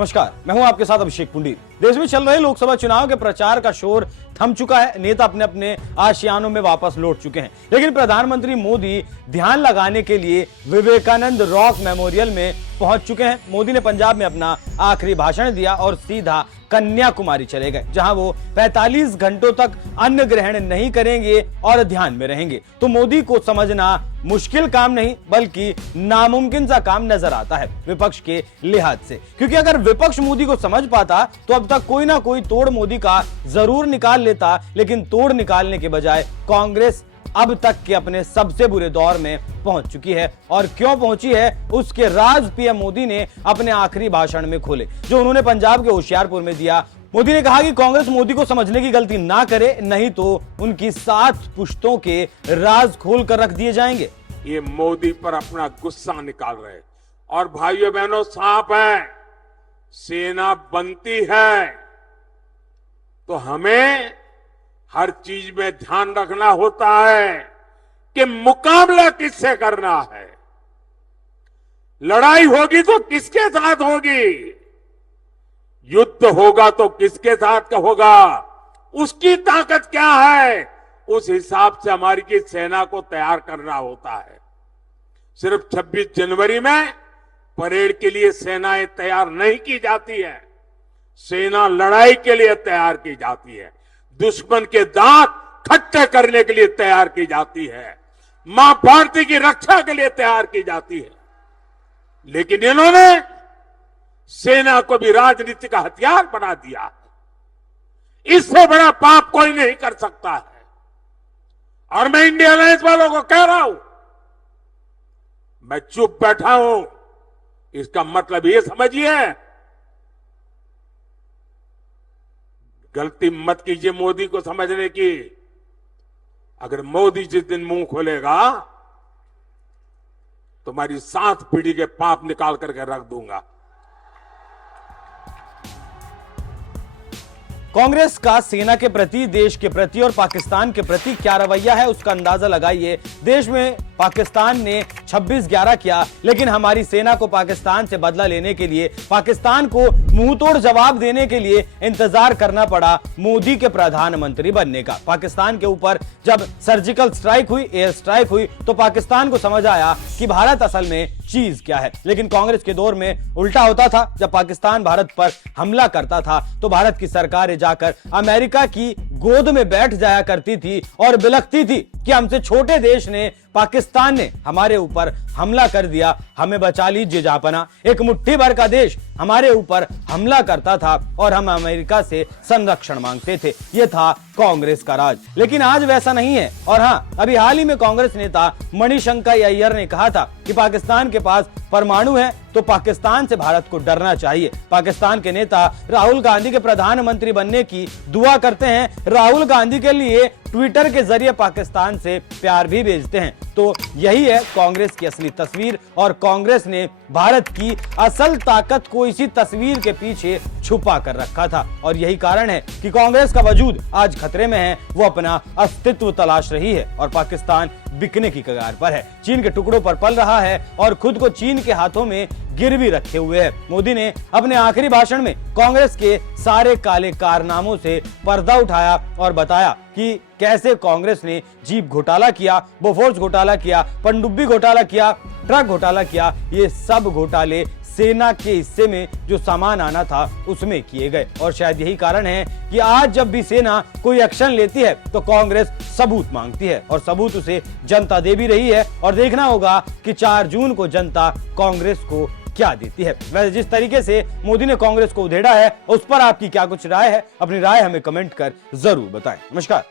नमस्कार, मैं हूं आपके साथ अभिषेक पुंडी। देश में चल रहे लोकसभा चुनाव के प्रचार का शोर थम चुका है। नेता अपने अपने आशियानों में वापस लौट चुके हैं, लेकिन प्रधानमंत्री मोदी ध्यान लगाने के लिए विवेकानंद रॉक मेमोरियल में पहुंच चुके हैं। मोदी ने पंजाब में अपना आखिरी भाषण दिया और सीधा कन्याकुमारी चले गए, जहां वो 45 घंटों तक अन्न ग्रहण नहीं करेंगे और ध्यान में रहेंगे। तो मोदी को समझना मुश्किल काम नहीं बल्कि नामुमकिन सा काम नजर आता है विपक्ष के लिहाज से, क्योंकि अगर विपक्ष मोदी को समझ पाता तो अब तक कोई ना कोई तोड़ मोदी का जरूर निकाल लेता। लेकिन तोड़ निकालने के बजाय कांग्रेस अब तक के अपने सबसे बुरे दौर में पहुंच चुकी है। और क्यों पहुंची है उसके राज पीएम मोदी ने अपने आखिरी भाषण में खोले, जो उन्होंने पंजाब के होशियारपुर में दिया। मोदी ने कहा कि कांग्रेस मोदी को समझने की गलती ना करे, नहीं तो उनकी 7 पुश्तों के राज खोल कर रख दिए जाएंगे। ये मोदी पर अपना गुस्सा निकाल रहे और भाइयों बहनों साफ है, सेना बनती है तो हमें हर चीज में ध्यान रखना होता है कि मुकाबला किससे करना है। लड़ाई होगी तो किसके साथ होगी, युद्ध होगा तो किसके साथ होगा, उसकी ताकत क्या है, उस हिसाब से हमारी की सेना को तैयार करना होता है। सिर्फ 26 जनवरी में परेड के लिए सेनाएं तैयार नहीं की जाती है, सेना लड़ाई के लिए तैयार की जाती है, दुश्मन के दांत खट्टे करने के लिए तैयार की जाती है, मां भारती की रक्षा के लिए तैयार की जाती है। लेकिन इन्होंने सेना को भी राजनीति का हथियार बना दिया है। इससे बड़ा पाप कोई नहीं कर सकता है। और मैं इंडिया अलायंस वालों को कह रहा हूं, मैं चुप बैठा हूं, इसका मतलब ये समझिए, गलती मत कीजिए मोदी को समझने की। अगर मोदी जिस दिन मुंह खोलेगा तो हमारी 7 पीढ़ी के पाप निकाल करके रख दूंगा। कांग्रेस का सेना के प्रति, देश के प्रति और पाकिस्तान के प्रति क्या रवैया है उसका अंदाजा लगाइए। देश में पाकिस्तान ने 26/11 किया, लेकिन हमारी सेना को पाकिस्तान से बदला लेने के लिए, पाकिस्तान को मुंहतोड़ जवाब देने के लिए इंतजार करना पड़ा मोदी के प्रधानमंत्री बनने का। पाकिस्तान के ऊपर जब सर्जिकल स्ट्राइक हुई, एयर स्ट्राइक हुई, तो पाकिस्तान को समझ आया कि भारत असल में चीज क्या है। लेकिन कांग्रेस के दौर में उल्टा होता था। जब पाकिस्तान भारत पर हमला करता था तो भारत की सरकारें जाकर अमेरिका की गोद में बैठ जाया करती थी और बिलखती थी कि हमसे छोटे देश ने, पाकिस्तान ने हमारे ऊपर हमला कर दिया, हमें बचा लीजिए जापना। एक मुट्ठी भर का देश हमारे ऊपर हमला करता था और हम अमेरिका से संरक्षण मांगते थे। यह था कांग्रेस का राज। लेकिन आज वैसा नहीं है। और हां, अभी हाल ही में कांग्रेस नेता मणिशंकर अय्यर ने कहा था कि पाकिस्तान के पास परमाणु है तो पाकिस्तान से भारत को डरना चाहिए। पाकिस्तान के नेता राहुल गांधी के प्रधानमंत्री बनने की दुआ करते हैं, राहुल गांधी के लिए ट्विटर के जरिए पाकिस्तान से प्यार भी भेजते हैं। तो यही है कांग्रेस की असली तस्वीर, और कांग्रेस ने भारत की असल ताकत को इसी तस्वीर के पीछे छुपा कर रखा था। और यही कारण है कि कांग्रेस का वजूद आज खतरे में है। वो अपना अस्तित्व तलाश रही है और पाकिस्तान बिकने की कगार पर है, चीन के टुकड़ों पर पल रहा है और खुद को चीन के हाथों में गिरवी रखे हुए है। मोदी ने अपने आखिरी भाषण में कांग्रेस के सारे काले कारनामों से पर्दा उठाया और बताया कि कैसे कांग्रेस ने जीप घोटाला किया, बोफोर्स घोटाला किया, पनडुब्बी घोटाला किया, ट्रक घोटाला किया। ये सब घोटाले सेना के हिस्से में जो सामान आना था उसमें किए गए। और शायद यही कारण है कि आज जब भी सेना कोई एक्शन लेती है तो कांग्रेस सबूत मांगती है, और सबूत उसे जनता दे भी रही है। और देखना होगा कि 4 जून को जनता कांग्रेस को क्या देती है। वैसे जिस तरीके से मोदी ने कांग्रेस को उधेड़ा है, उस पर आपकी क्या कुछ राय है? अपनी राय हमें कमेंट कर जरूर बताएं। नमस्कार।